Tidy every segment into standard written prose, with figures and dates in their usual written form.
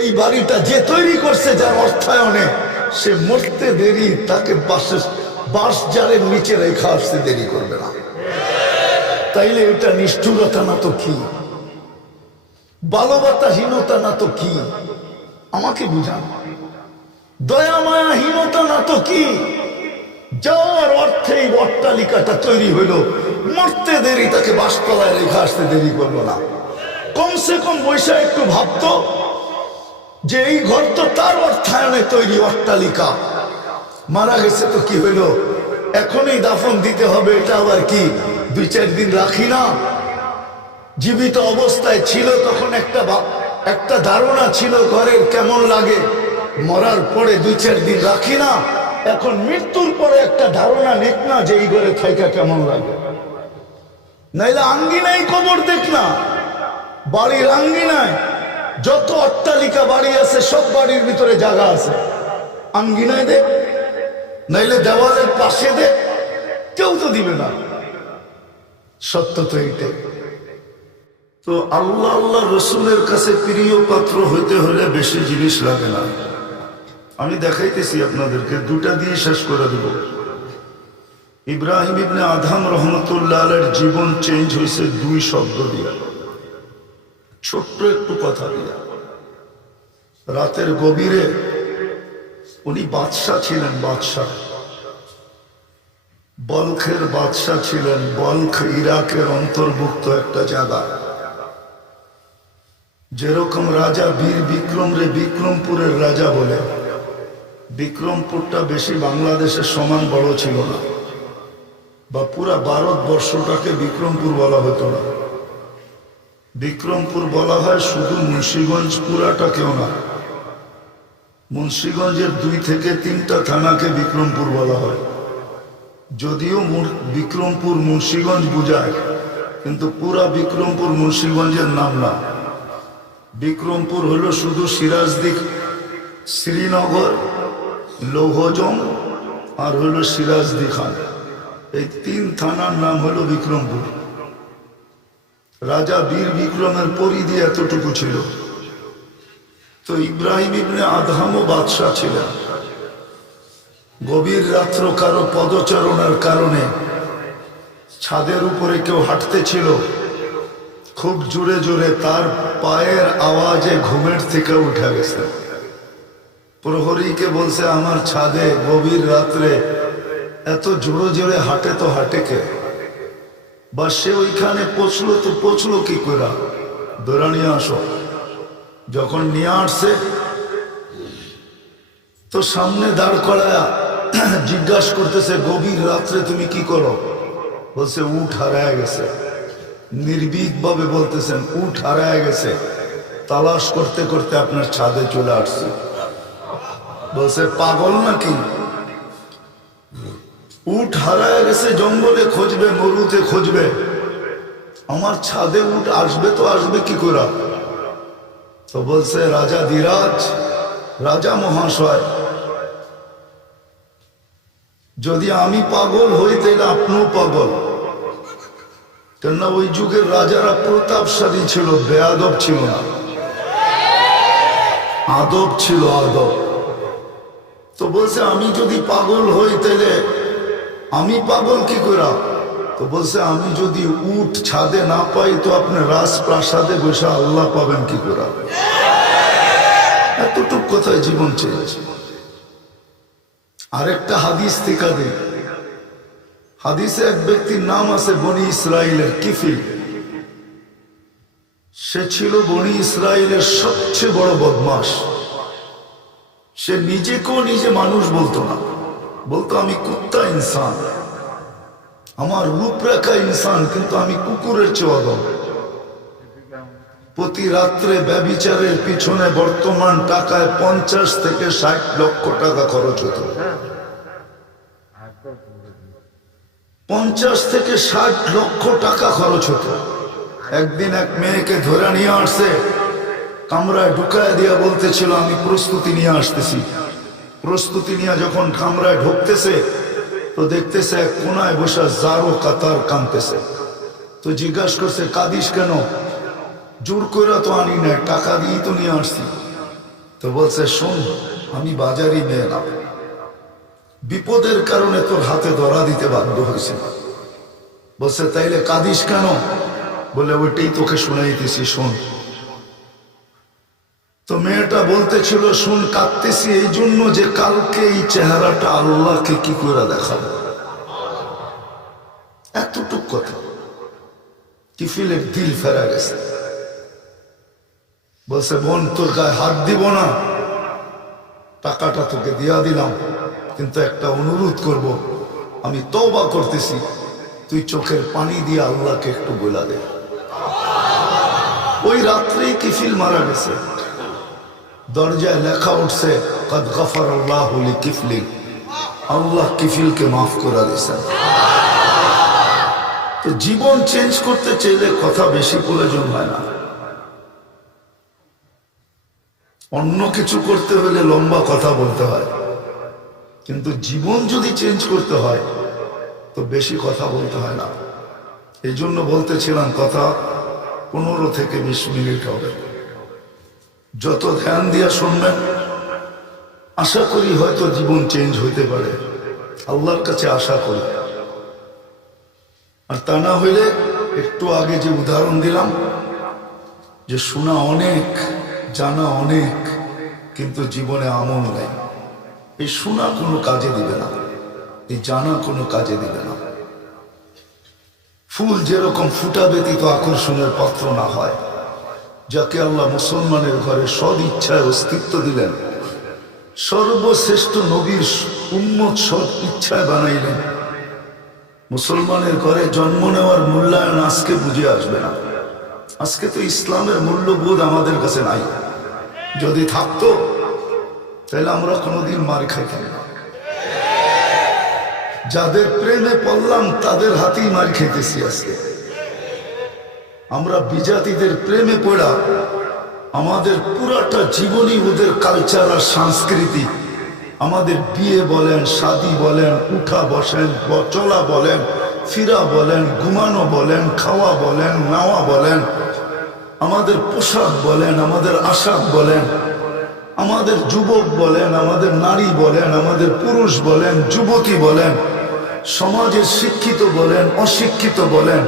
এই বাড়িটা যে তৈরি করছে, যার অর্থায়নে, সে মরতে দেরি, তাকে বাঁশ জারের নিচে রেখা আসতে দেরি করবে না। তাইলে এটা নিষ্ঠুরতা না তো কি, বালবাতাহীনতা না তো কি, আমাকে বুঝান। দয়া মায়াহীনতা না তো কি, যার অর্থে এই অট্টালিকাটা তৈরি হইল, মরতে দেরি, তাকে বাসতলায় রেখা আসতে দেরি করলো না। কমসে কম বৈশা একটু ভাবতো যে এই ঘর তো তার অর্থায়নে তৈরি অট্টালিকা, মারা গেছে তো কি হইল, এখনই দাফন দিতে হবে, এটা আবার কি 2-4 দিন রাখি না? জীবিত অবস্থায় ছিল তখন একটা ধারণা ছিল ঘরের কেমন লাগে, মরার পরে 2-4 দিন রাখি না? এখন মৃত্যুর পরে একটা ধারণা নেক না যে এই ঘরে থাইকা কেমন লাগে। নাইলে আঙ্গিনায় কবর দেখ না, বাড়ির আঙ্গিনায় যত অট্টালিকা বাড়ি আছে সব বাড়ির ভিতরে জায়গা আছে, আঙ্গিনায় দেখ, নাইলে দেওয়ালের পাশে দেখ, কেউ তো দিবে না। সত্য তো এইটাই। তো আল্লাহ আল্লাহ রসুলের কাছে প্রিয় পাত্র হইতে হলে বেশি জিনিস লাগে না। আমি দেখাইতেছি আপনাদেরকে, 2টা দিয়ে শেষ করে দেব। ইব্রাহিম ইবনে আদহাম রহমতুল্লাহ আলাইহির জীবন চেঞ্জ হয়েছে 2 শব্দ দিয়া, ছোট্ট একটু কথা দিয়া। রাতের গভীরে উনি বাদশাহ ছিলেন, বাদশাহ, বলখের বাদশাহ ছিলেন। বলখ ইরাকের অন্তর্ভুক্ত একটা জায়গা। যেরকম রাজা বীর বিক্রম রে বিক্রমপুরের রাজা বলে, বিক্রমপুরটা বেশি বাংলাদেশের সমান বড় ছিল না, বা পুরা ভারতবর্ষটাকে বিক্রমপুর বলা হতো না। বিক্রমপুর বলা হয় শুধু মুন্সিগঞ্জ পুরাটাকেও না, মুন্সিগঞ্জের 2 থেকে 3টা থানাকে বিক্রমপুর বলা হয়। যদিও বিক্রমপুর মুন্সিগঞ্জ বুঝায়, কিন্তু পুরা বিক্রমপুর মুন্সিগঞ্জের নাম না। বিক্রমপুর হলো শুধু সিরাজদিক, শ্রীনগর, লৌহজং আর হলো সিরাজদি খান, এই 3 থানার নাম হলো বিক্রমপুর। রাজা বীর বিক্রমের পরিধি এতটুকু ছিল। তো ইব্রাহিম ইবনে আদহামও বাদশাহ ছিলেন। গভীর রাত্র কারো পদচারণার কারণে ছাদের উপরে কেউ হাঁটতেছিল, খুব জোরে জোরে তার পায়ের আওয়াজে ঘুমের থেকে উঠে গেছে। প্রহরীকে বলছে, আমার ছাদে গভীর রাত্রে এত জোরে জোরে হাঁটে তো হাঁটে কে? বা সে ওইখানে পৌঁছলো তো পৌঁছলো কি করে? ধরে নিয়ে আসো। যখন নিয়ে আসছে তো সামনে দাঁড় করায়া জিজ্ঞাসা করতেছে, গভীর রাত্রে তুমি কি করো? বলছে, উট হারায় গেছে। নির্ভীক ভাবে বলতেছেন, উট হারায় গেছে, তালাশ করতে করতে আপনার ছাদে চলে আসছে। বলছে, পাগল নাকি? উট হারায় গেছে, জঙ্গলে খুঁজবে, মরুতে খুঁজবে, আমার ছাদে উট আসবে তো আসবে কি করে? তো বলছে, রাজা ধীরাজ, রাজা মহাশয়, যদি আমি পাগল হই তাহলে আপনিও পাগল। কেননা ওই যুগের রাজারা প্রতাপশালী ছিল, বেয়াদব ছিল না, আদব ছিল, আদব। তো বলছে, আমি যদি পাগল হই তাহলে আমি পাগল কি করে? তো বলছে, আমি যদি উট ছাদে না পাই তো আপনি রাজপ্রাসাদে বসে আল্লাহ পাবেন কি করে? এতটুক কথায় জীবন চেয়েছে। আরেকটা হাদিস থেকে দেই। হাদিসে এক ব্যক্তির নাম আছে বনি ইসরাইলের কিফিল। সে ছিল বনি ইসরাইলের সবচেয়ে বড় বদমাশ। সে নিজেকেও নিজে মানুষ বলতো না, বলতো আমি কুত্তা ইনসান, আমার রূপরেখা ইনসান, কিন্তু আমি কুকুরের চেয়ে অদম। প্রতি রাত্রে ব্যভিচারের পিছনে বর্তমান টাকায় 50 থেকে 60 লক্ষ টাকা খরচ হতো। 50 থেকে 60 লক্ষ টাকা খরচ হতো। একদিন এক মেয়েকে ধরে নিয়ে আসছে, কামরায় ঢুকায় দিয়া বলতেছিল, আমি প্রস্তুতি নিয়ে আসতেছি। প্রস্তুতি নিয়ে যখন কামরায় ঢুকতেছে তো দেখতেছে এক কোনায় বসে জারো কাতার কাঁদতেছে। তো জিজ্ঞাসা করছে, কাঁদিস কেন? জোর করে তো আনি না, টাকা দিয়ে তো নিয়ে আসছি। তো বলছে, শোন, আমি বাজারি মেয়ে না, বিপদের কারণে তোর হাতে ধরা দিতে বাধ্য হয়েছে। বলছে, তাইলে কাঁদিস কেন? বলে, ওইটাই তোকে শুনাইতেছি, শোন। তো মেয়েটা বলতেছিল, শুন, কাঁদতেছি এই জন্য যে কালকে এই চেহারাটা আল্লাহকে কি করে দেখাবো। এতটুক কথা, কিফিলের দিল ফেরা গেছে। বলছে, বোন, তোর গায়ে হাত দিব না, টাকাটা তোকে দিয়া দিলাম, কিন্তু একটা অনুরোধ করব, আমি তওবা করতেছি, তুই চোখের পানি দিয়ে আল্লাহকে একটু বলা দে। ওই রাত্রেই কিফিল মারা গেছে। দরজায় লেখা উঠছে, কদ গফারাল্লাহু লিকিফলি, আল্লাহ কিফিলকে মাফ করে দিয়েছেন। তো জীবন চেঞ্জ করতে চাইলে কথা বেশি প্রয়োজন হয় না। অন্য কিছু করতে হলে লম্বা কথা বলতে হয়, কিন্তু জীবন যদি চেঞ্জ করতে হয় তো বেশি কথা বলতে হয় না। এই জন্য বলতেছিলাম, কথা 15 থেকে 20 মিনিট হবে। যত ধ্যান দিয়া শুনবেন, আশা করি হয়তো জীবন চেঞ্জ হইতে পারে, আল্লাহর কাছে আশা করি। আর তা না হইলে, একটু আগে যে উদাহরণ দিলাম, যে শোনা অনেক, জানা অনেক, কিন্তু জীবনে আমল নেই, এই শোনা কোনো কাজে দিবে না, এই জানা কোনো কাজে দিবে না। ফুল যেরকম ফুটা ব্যতীত আকর্ষণের পাত্র না হয়, যাকে আল্লাহ মুসলমানের ঘরে সদ ইচ্ছায় অস্তিত্ব দিলেন, সর্বশ্রেষ্ঠ নবীর উম্মত সদ ইচ্ছায় বানাইলেন, মুসলমানের ঘরে জন্ম নেওয়ার মূল্যায়ন আজকে বুঝে আসবে না। আজকে তো ইসলামের মূল্যবোধ আমাদের কাছে নাই। যদি থাকতো তাহলে আমরা কোনোদিন মার খাইতাম না। যাদের প্রেমে পড়লাম তাদের হাতেই মার খেতেছি আজকে। আমরা বিজাতিদের প্রেমে পড়া আমাদের পুরাটা জীবনই ওদের কালচার আর সংস্কৃতি, আমাদের বিয়ে বলেন, শাদী বলেন, উঠা বসেন, চলা বলেন, ফিরা বলেন, ঘুমানো বলেন, খাওয়া বলেন, নাওয়া বলেন, আমাদের পোশাক বলেন, আমাদের আশাক বলেন, আমাদের যুবক বলেন, আমাদের নারী বলেন, আমাদের পুরুষ বলেন, যুবতী বলেন, সমাজের শিক্ষিত বলেন, অশিক্ষিত বলেন,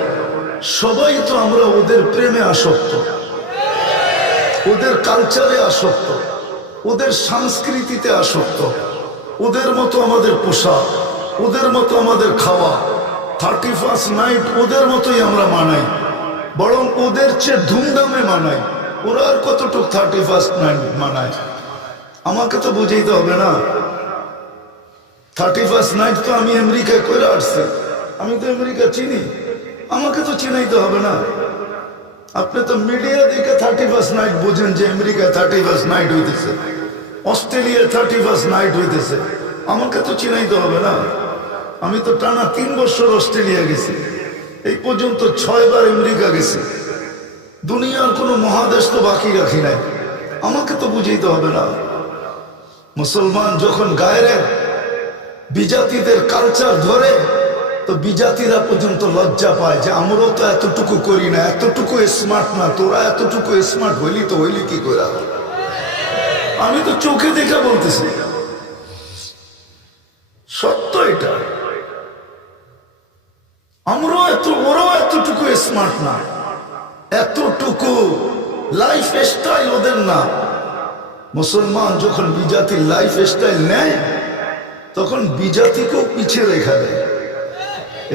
সবাই তো আমরা ওদের প্রেমে আসক্ত, ওদের কালচারে আসক্ত, ওদের সংস্কৃতিতে আসক্ত। ওদের মতো আমাদের পোশাক, ওদের মতো আমাদের খাওয়া, 31st নাইট ওদের মতোই আমরা মানাই, বরং ওদের চেয়ে ধুমধামে মানাই। ওরা আর কতটুকু 31st নাইট মানায় আমাকে তো বুঝাইতে হবে না। 31st নাইট তো আমি আমেরিকায় করে আসছি, আমি তো আমেরিকা চিনি, আমাকে তো চিনাইতে হবে না। আপনি তো মিডিয়া দেখে 31st নাইট বোঝেন যে আমেরিকায় 31st নাইট হইতেছে, অস্ট্রেলিয়ায় 31st নাইট হইতেছে, আমাকে তো চিনাইতে হবে না। আমি তো টানা 3 বছর অস্ট্রেলিয়া গেছি, এই পর্যন্ত 6 বার আমেরিকা গেছি, দুনিয়ার কোনো মহাদেশ তো বাকি রাখি নাই, আমাকে তো বুঝাইতে হবে না। মুসলমান যখন গায়ের বিজাতিদের কালচার ধরে, তো বিজাতিরা পর্যন্ত লজ্জা পায় যে আমরাও তো এতটুকু করি না, এতটুকু স্মার্ট না, তোরা এতটুকু স্মার্ট হইলি কি করে? আমি তো চোখে দেখে বলতেছি, সত্য এটা। ওরাও এতটুকু স্মার্ট না, এতটুকু লাইফ স্টাইল ওদের না। মুসলমান যখন বিজাতির লাইফ স্টাইল নেয়, তখন বিজাতিকেও পিছিয়ে রেখা দেয়।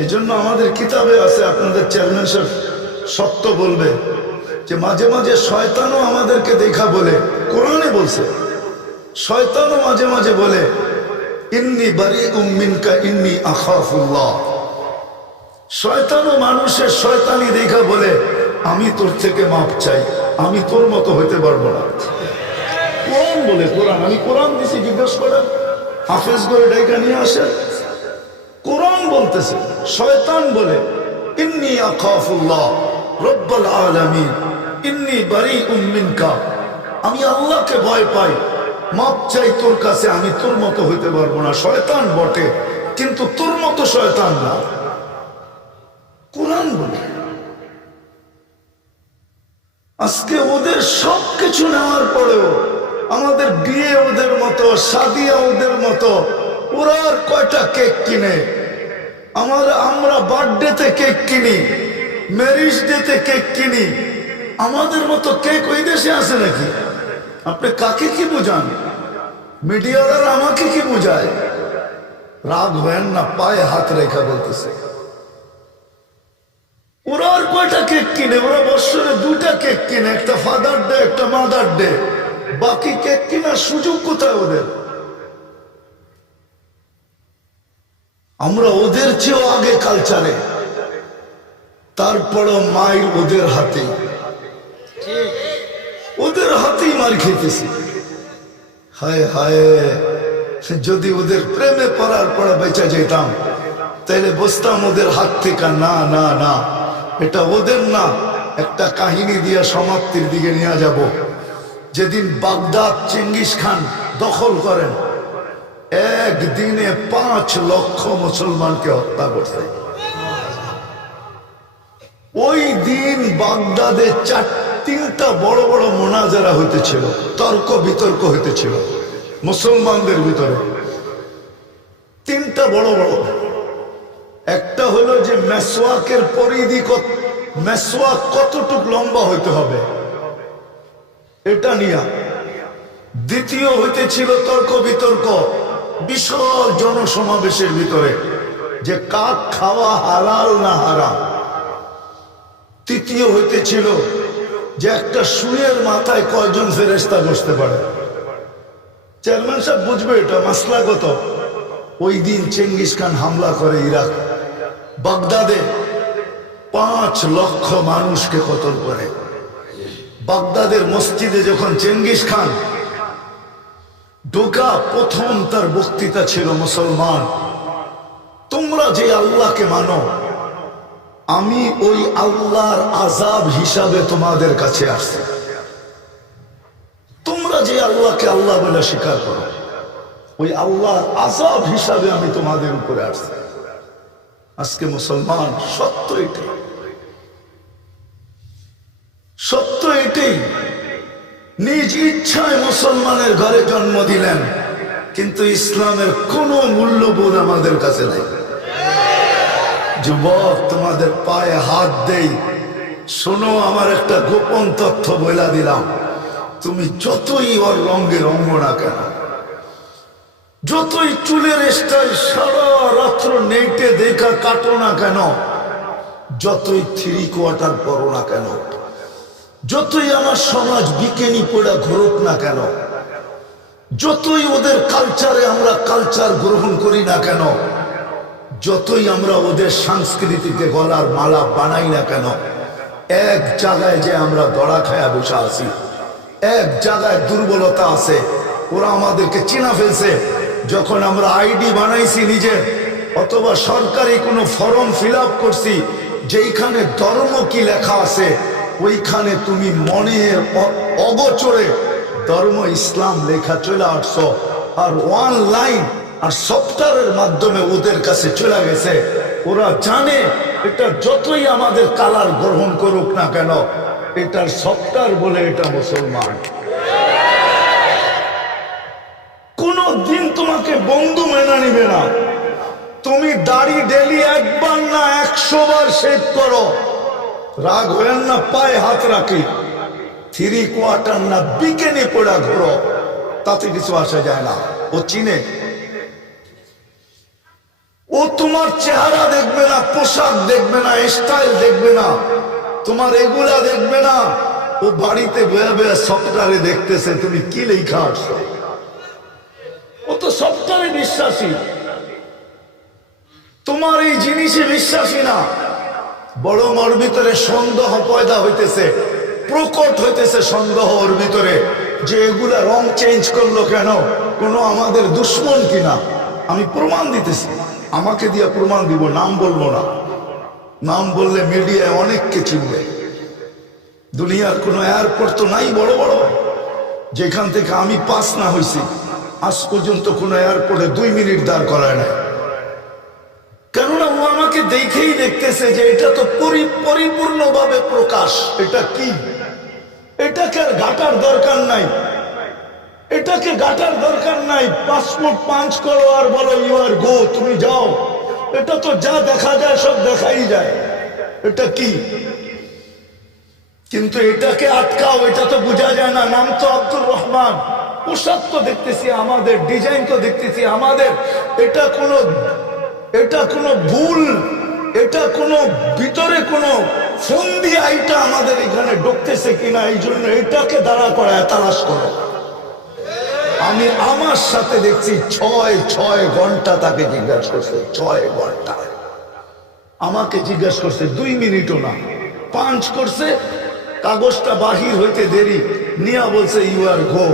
এই জন্য আমাদের কিতাবে আছে, আপনাদের চেয়ারম্যান সাহেব সত্য বলবে, যে মাঝে মাঝে শয়তানও আমাদেরকে দেখা বলে, কোরআনে বলছে, শয়তানও মাঝে মাঝে বলে, ইন্নী বারিউম মিনকা ইন্নী আখাফুল্লাহ। শয়তানও মানুষের শয়তানি দেখা বলে, আমি তোর থেকে মাপ চাই, আমি তোর মতো হইতে পারবো না। কোরআন বলে, কোরআন, আমি কোরআন দিছি, জিজ্ঞেস করেন, হাফেজ করে ডাইকা নিয়ে আসে, কোরআন বলতেছে। শয়তান বলে, ইন্নী আখাফুল্লাহ রব্বুল আলামিন ইন্নী বারিউম মিনকা, আমি আল্লাহকে ভয় পাই, মাপ চাই তোর কাছে, আমি তোর মতো হইতে পারবো না। শয়তান বটে, কিন্তু তোর মতো শয়তান না, কোরআন বলে। আজকে ওদের সবকিছু নেওয়ার পরেও আমাদের বিয়ে ওদের মতো, শাদিয়া ওদের মতো। ওরা আর কয়টা কেক কিনে? আমরা বার্থডেতে কেক কিনি, ম্যারেজ ডেতে কেক কিনি। আমাদের মতো কেক ওই দেশে আছে নাকি? আপনি কাকে কি বুঝান? মিডিয়াওয়ালারা আমাকে কি বুঝায়? রাগ হেন না, পায়ে হাত রেখা বলতেছে। ওরা আর কয়টা কেক কিনে? ওরা বছরে 2টা কেক কিনে, একটা ফাদার ডে, একটা মাদার ডে। বাকি কেক কেনার সুযোগ কোথায় ওদের? আমরা ওদের চেয়েও আগে কালচারে, তারপরও মায়ের ওদের হাতে, ওদের হাতেই মার খেতেছি। হায় হায়, যদি ওদের প্রেমে পড়ার পড়া বেঁচে যেতাম তাহলে বসতাম ওদের হাত থেকে। না না না, এটা ওদের না। একটা কাহিনী দিয়া সমাপ্তির দিকে নিয়ে যাব। যেদিন বাগদাদ চেঙ্গিস খান দখল করেন, একদিনে 5 লক্ষ মুসলমানকে হত্যা করছে। ওই দিন বাগদাদে 3টা বড় বড় মোনাজারা হইতেছিল, তর্ক বিতর্ক হইতেছিল মুসলমানদের ভিতরে। 3টা বড় বড়। একটা হলো যে মেসওয়াকের পরিধি, মেসওয়াক কতটুক লম্বা হইতে হবে এটা নিয়ে। দ্বিতীয় হইতেছিল তর্ক বিতর্ক বিশাল জনসমাবেশের ভিতরে, যে কাক খাওয়া হালাল না হারাম। তৃতীয় হইতেছিল যে একটা সুয়ের মাথায় কয়জন ফেরেশতা বসতে পারে। চেয়ারম্যান সাহেব বুঝবে এটা মাসলাগত। ওই দিন চেঙ্গিস খান হামলা করে ইরাক, বাগদাদে 5 লক্ষ মানুষকে কতল করে। বাগদাদের মসজিদে যখন চেঙ্গিস খান ঢোকা, প্রথম তার বক্তৃতা ছিল, মুসলমান তোমরা যে আল্লাহকে মানো, আমি ওই আল্লাহর আযাব হিসাবে তোমাদের কাছে আসছি। তোমরা যে আল্লাহকে আল্লাহ বলে স্বীকার করো, ওই আল্লাহর আযাব হিসাবে আমি তোমাদের উপরে আসছি। আজকে মুসলমান, সত্য এটাই, সত্য এটাই। নিজ ইচ্ছায় মুসলমানের ঘরে জন্ম দিলেন, কিন্তু ইসলামের কোনো মূল্যবোধ আমাদের কাছে নাই। যুবক, তোমাদের পায়ে হাত দেই, শোনো, আমার একটা গোপন তথ্য বলে দিলাম। তুমি যতই ওর রঙে রঙ না কেন, যতই চুলের স্টাইল সারা রাত্র নেটে দেখা কাটো না কেন, যতই 3/4 পরো না কেন, যতই আমার সমাজ বিকেনি পড়া ঘুরুক না কেন, যতই ওদের কালচারে আমরা কালচার গ্রহণ করি না কেন, যতই আমরা ওদের সংস্কৃতিতে গলার মালা বানাই না কেন, এক জায়গায় যে আমরা দড়া খায়া বসে আছি, এক জায়গায় দুর্বলতা আছে। ওরা আমাদেরকে চিনা ফেলছে। যখন আমরা আইডি বানাইছি নিজের, অথবা সরকারি কোনো ফর্ম ফিল আপ করছি, যেইখানে ধর্ম কি লেখা আছে, ওইখানে তুমি মনের অগোচরে ধর্ম ইসলাম লেখা চলে আসছো। আর অনলাইন আর সফটওয়্যারের মাধ্যমে ওদের কাছে চলে গেছে। ওরা জানে এটা যতই আমাদের কালার গ্রহণ করুক না কেন, এটার সফটওয়্যার বলে এটা মুসলমান। কোনো দিন তোমাকে বন্ধু মেনে নিবে না। তুমি দাড়ি ডেলি 1 বার না 100 বার শেভ করো, রাগ হয়েন না, পায়ে হাত রাখি, 3/4 না বিকেনি পড়া ঘোরো, তাতে কিছু আসা যায় না। ও চিনে, ও তোমার চেহারা দেখবে না, পোশাক দেখবে না, স্টাইল দেখবে না, তোমার এগুলা দেখবে না। ও বাড়িতে বয়ে বয়ে সফটওয়্যারে দেখতেছে তুমি কি লেখা আসছো। ও তো সফটওয়্যারে বিশ্বাসী, তোমার এই জিনিসে বিশ্বাসী না। বড় ওর ভিতরে সন্দেহ পয়দা হইতেছে, প্রকট হইতেছে সন্দেহ ওর ভিতরে, যে এগুলা রং চেঞ্জ করলো কেন, কোনো আমাদের দুশ্মন কিনা। আমি প্রমাণ দিতেছি, আমাকে দিয়ে প্রমাণ দিব, নাম বলবো না। নাম বললে মিডিয়ায় অনেককে চিনবে। দুনিয়ার কোনো এয়ারপোর্ট তো নাই বড় বড়, যেখান থেকে আমি পাস না হয়েছি, আজ পর্যন্ত কোনো এয়ারপোর্টে 2 মিনিট দাঁড় করায় নাই। কেননা ও আমাকে দেখেই দেখতেছে যে এটা তো পরিপূর্ণভাবে প্রকাশ। এটা কি, এটাকে আর ঘাটার দরকার নাই। এটাকে গাটার দরকার নাই, পাসপোর্ট পাঞ্চ করো আর বলো ইউ আর গো, তুমি যাও। এটা তো যা দেখা যায় সব দেখাই যায়, এটা কি? কিন্তু এটাকে আটকাও, এটা তো বোঝা যায় না। নাম তো আব্দুর রহমান, পোশাক তো দেখতেছি আমাদের, ডিজাইন তো দেখতেছি আমাদের। এটা কোনো ভুল, এটা কোনো ভিতরে কোনো ফন্দি আইটা আমাদের এখানে ঢুকতেছে কিনা, এই জন্য এটাকে দাঁড়া করায় তালাশ করো। আমি আমার সাথে দেখছি 6 ঘন্টা তাকে জিজ্ঞাসা করছে, 6 ঘন্টা আমাকে জিজ্ঞাসা করছে, 2 মিনিটও না। পাঞ্চ করছে, কাগজটা বাহির হইতে দেরি, নিয়া বলছে ইউ আর গো।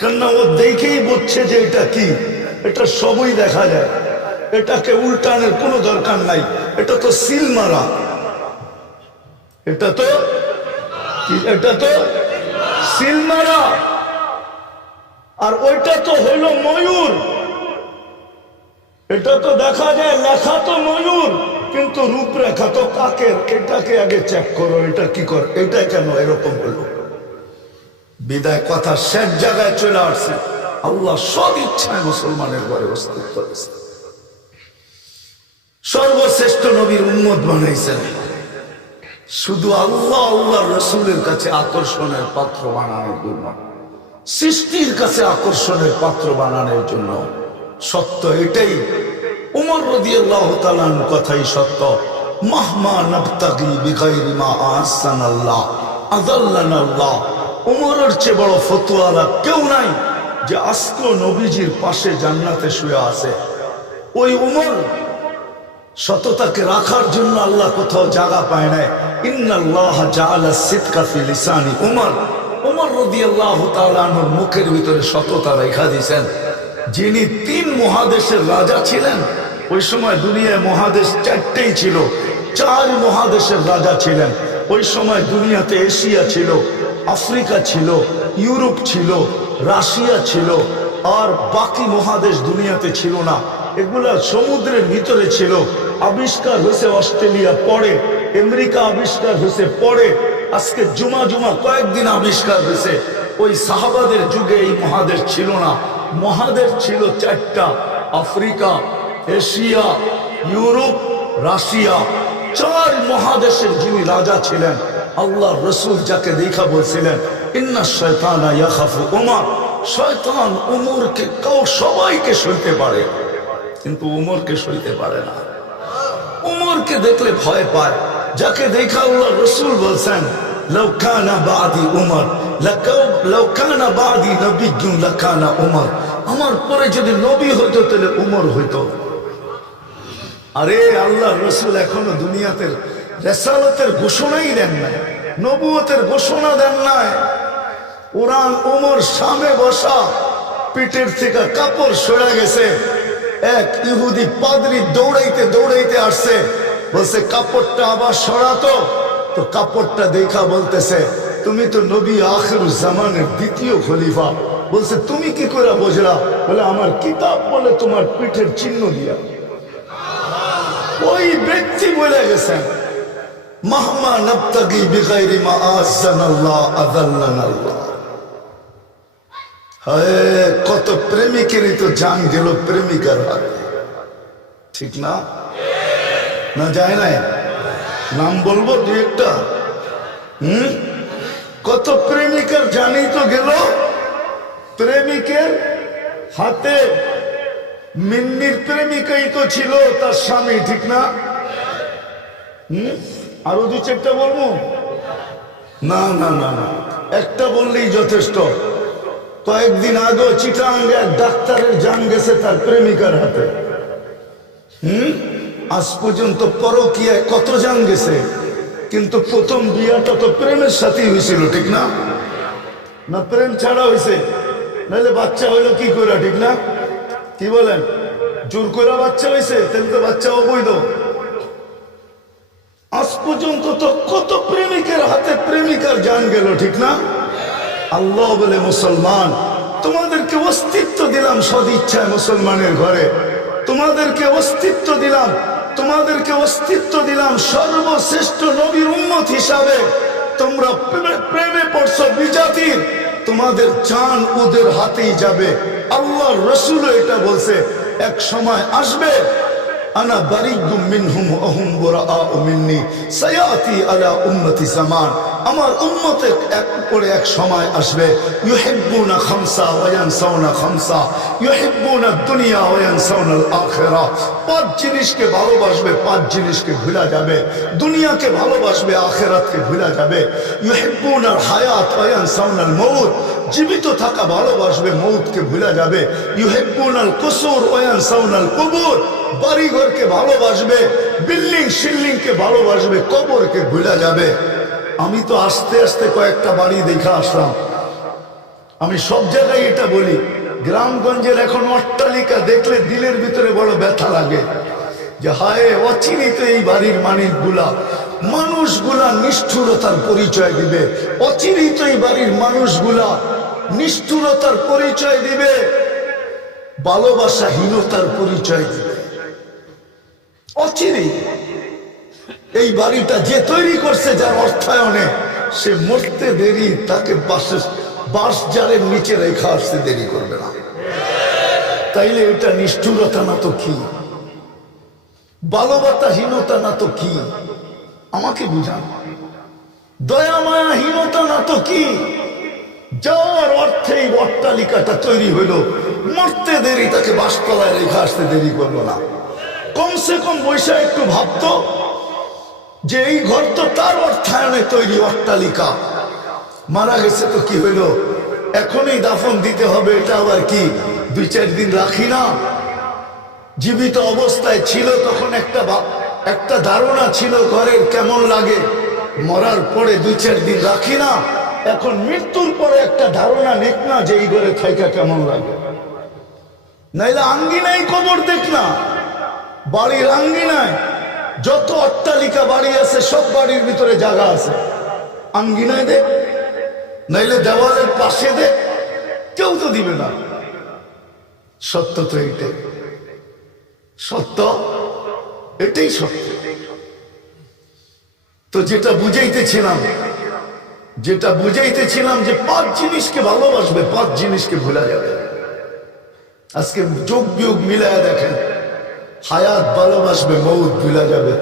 কেননা ও দেখেই বুঝছে যে এটা কি, এটা সবই দেখা যায়, এটাকে উল্টানোর কোনো দরকার নাই। এটা তো সিল মারা, এটা তো সিল মারা। আর ওইটা তো হইল ময়ূর, এটা তো দেখা যায়, লেখা তো ময়ূর, কিন্তু রূপরেখা তো কাকের। এটাকে আগে চেক করো, এটা কি কর, এটা কেন এরকম হলো। বিদায় কথা শেষ জায়গায় চলে আসছে। আল্লাহ সব ইচ্ছায় মুসলমানের ঘরে অস্তিত্ব দিয়েছে, সর্বশ্রেষ্ঠ নবীর উম্মত বানাইছেন, শুধু আল্লাহ আল্লাহ রসুলের কাছে আকর্ষণের পাত্র বানানোর জন্য, সৃষ্টির কাছে আকর্ষণের পাত্র বানানোর জন্য। সত্য এটাই। উমর রাদিয়াল্লাহু তাআলার কথাই সত্য। মাহমা নাবতাগি বিগাইরি মা আহসানাল্লাহ আযাল্লানা আল্লাহ। উমরের চেয়ে বড় ফতোয়ালা কেউ নাই যে আজকে নবীজির পাশে জান্নাতে শুয়ে আছে। ওই উমর সততাকে রাখার জন্য আল্লাহ কোথাও জায়গা পায় নাই। ইন্নাল্লাহ জাআলা সিদকা ফি লিসানি উমর। উমর রাদিয়াল্লাহু তাআলা আনহুর মুখের ভিতরে সততা রেখা দিয়েছেন। যিনি 3 মহাদেশের রাজা ছিলেন, ওই সময় দুনিয়ায় মহাদেশ 4টেই ছিল, 4 মহাদেশের রাজা ছিলেন। ওই সময় দুনিয়াতে এশিয়া ছিল, আফ্রিকা ছিল, ইউরোপ ছিল, রাশিয়া ছিল, আর বাকি মহাদেশ দুনিয়াতে ছিল না। এগুলা সমুদ্রের ভিতরে ছিল। আবিষ্কার হয়েছে অস্ট্রেলিয়া পরে, আমেরিকা আবিষ্কার হয়েছে পরে, আজকে জুমা কয়েকদিন আবিষ্কার হয়েছে। ওই সাহাবাদের যুগে এই মহাদেশ ছিল না। মহাদেশ ছিল 4টা, আফ্রিকা, এশিয়া, ইউরোপ, রাশিয়া। 4 মহাদেশের যিনি রাজা ছিলেন, আল্লাহ রসুল যাকে দেখা বলছিলেন ইন্না শয়তানা ইয়াখাফু উমর। শয়তান উমরকে সবাইকে সইতে পারে, কিন্তু উমরকে সইতে পারে না। উমরকে দেখলে ভয় পায়। যাকে দেখা আল্লাহ রসুল বলছেন লাউ কানা বাদি উমর, লাউ কানা বাদি নবিয়্যুন লাকানা উমর। আমার পরে যদি নবী হইতো তাহলে উমর হইতো। আরে আল্লাহ রসুল এখনো দুনিয়াতে রিসালাতের ঘোষণাই দেন নাই, নবুয়তের ঘোষণা দেন নাই। কোরআন উমর সামনে বসা, পিঠের থেকে কাপড় সরে গেছে। এক ইহুদি পাদ্রী দৌড়াইতে আসছে, বলছে কাপড়টা আবার সরাতো। তো কাপড়টা দেখা বলতেছে তুমি তো নবী আখিরুজ জামানের 2য় খলিফা। বলছে তুমি কি করে বুঝলা? বলে আমার কিতাব বলে তোমার পিঠের চিহ্ন দিয়া। ওই ব্যক্তি বলে গেছেন মাহমা নাবতাগি বিগাইরি মা আহসানাল্লাহ আযাল্লানা আল্লাহ। হায়, কত প্রেমিকেরই তো জান গেল প্রেমিকার হাতে, ঠিক না? না যায় নাই? নাম বলবো 2-1টা। কত প্রেমিকার জানি তো গেল প্রেমিকের হাতে। মিন্নির প্রেমিকাই তো ছিল তার স্বামী, ঠিক না? আরো 2-4টা বলবো? না না না না, একটা বললেই যথেষ্ট। কয়েকদিন আগে চিটাঙ্গে এক ডাক্তারের জান গেছে তার প্রেমিকার হাতে। আজ পর্যন্ত পরকীয়ায় কত জান গেছে, কিন্তু প্রথম বিয়াটা তো প্রেমের সাথেই হয়েছিল, ঠিক না? না প্রেম ছাড়া হয়েছে? নাহলে বাচ্চা হইলো কি করে, ঠিক না? কি বলেন? জোর করে বাচ্চা হয়েছে, তাহলে তো বাচ্চা অবৈধ। আজ পর্যন্ত তো কত প্রেমিকের হাতে প্রেমিকার জান গেল, ঠিক না? আল্লাহ বলে মুসলমান তোমাদেরকে অস্তিত্ব দিলাম সদিচ্ছায় মুসলমানের ঘরে, তোমাদেরকে অস্তিত্ব দিলাম সর্বশ্রেষ্ঠ নবীর উম্মত হিসাবে। তোমরা প্রেমে পড়ছো বিজাতির, তোমাদের জান ওদের হাতেই যাবে। আল্লাহর রাসূলও এটা বলছে, এক সময় আসবে আনা বারিগুম মিনহুম ওয়া হুম বুরাআউ মিন্নি সায়াতি আলা উম্মতি জামান, আমার উম্মতের এক করে এক সময় আসবে, ইউহিব্বুনা খামসা ওয়া ইয়ানসাউনা খামসা, ইউহিব্বুনা দুনিয়া ওয়া ইয়ানসাউনা আল আখিরা। পাঁচ জিনিসকে ভালোবাসবে, পাঁচ জিনিসকে ভুলা যাবে। দুনিয়াকে ভালোবাসবে, আখিরাতকে ভুলা যাবে। ইউহিব্বুনা আল হায়াত ওয়া ইয়ানসাউনা আল মউত, জীবিত থাকা ভালোবাসবে, মউতকে ভুলা যাবে। ইউহিব্বুনা আল কুসুর ওয়া ইয়ানসাউনা আল কুবুর, বাড়ি ঘরকে ভালোবাসবে, বিল্ডিং শিল্ডিংকে ভালোবাসবে, কবরকে ভুলা যাবে। আমি তো আস্তে আস্তে কয়েকটা বাড়ি দেখে আসলাম। আমি সব জায়গায় এটা বলি, গ্রামগঞ্জের এখন অট্টালিকা দেখলে দিলের ভিতরে বড় ব্যথা লাগে যে হায়, অচিনিত এই বাড়ির মানুষগুলা নিষ্ঠুরতার পরিচয় দিবে। অচিনিত এই বাড়ির মানুষগুলা নিষ্ঠুরতার পরিচয় দিবে, ভালোবাসাহীনতার পরিচয় দিবে। অচিনি এই বাড়িটা যে তৈরি করছে, যার অর্থায়নে, সে মরতে দেরি, তাকে বাঁশ জারের নিচে রেখা আসতে দেরি করবে না। তাইলে এটা নিষ্ঠুরতা না তো কি? ভালোবাসাহীনতা না তো কি? আমাকে বুঝান। দয়া মায়াহীনতা না তো কি? যার অর্থে এই অট্টালিকাটা তৈরি হইল, মরতে দেরি, তাকে বাঁশতলায় রেখা আসতে দেরি করলো না। কমসে কম বৈশা একটু ভাবতো যে এই ঘর তো তার অর্থায়নে তৈরি অট্টালিকা। মারা গেছে তো কি হইল, এখনই দাফন দিতে হবে, এটা আবার কি 2-4 দিন রাখি না? জীবিত অবস্থায় ছিল তখন একটা ধারণা ছিল ঘরের কেমন লাগে, মরার পরে 2-4 দিন রাখি না? এখন মৃত্যুর পরে একটা ধারণা নেক না যে এই ঘরে থাইকা কেমন লাগে। নাইলে আঙ্গিনায় কবর দেখ না, বাড়ির আঙ্গিনায় যত অট্টালিকা বাড়ি আছে সব বাড়ির ভিতরে জায়গা আছে, আঙ্গিনায় দেখ, নাইলে দেওয়ালের পাশে দেখ, কেউ তো দিবে না। সত্য তো এইটাই, সত্য এটাই সত্য। তো যেটা বুঝাইতেছিলাম যে 5 জিনিসকে ভালোবাসবে, 5 জিনিসকে ভুলা যাবে। আজকে যোগ বিয়োগ মিলায়া দেখেন, হায়াত ভালোবাসবে, মউত ভুলা যাবে।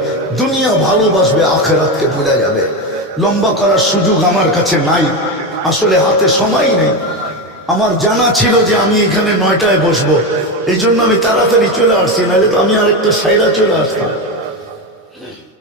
দুনিয়া ভালোবাসবে, আখিরাতকে ভুলা যাবে। লম্বা করার সুযোগ আমার কাছে নাই, আসলে হাতে সময় নেই। আমার জানা ছিল যে আমি এখানে 9টায় বসবো, এই জন্য আমি তাড়াতাড়ি চলে আসছি, নাহলে তো আমি আরেকটা সাইরা চলে আসতাম।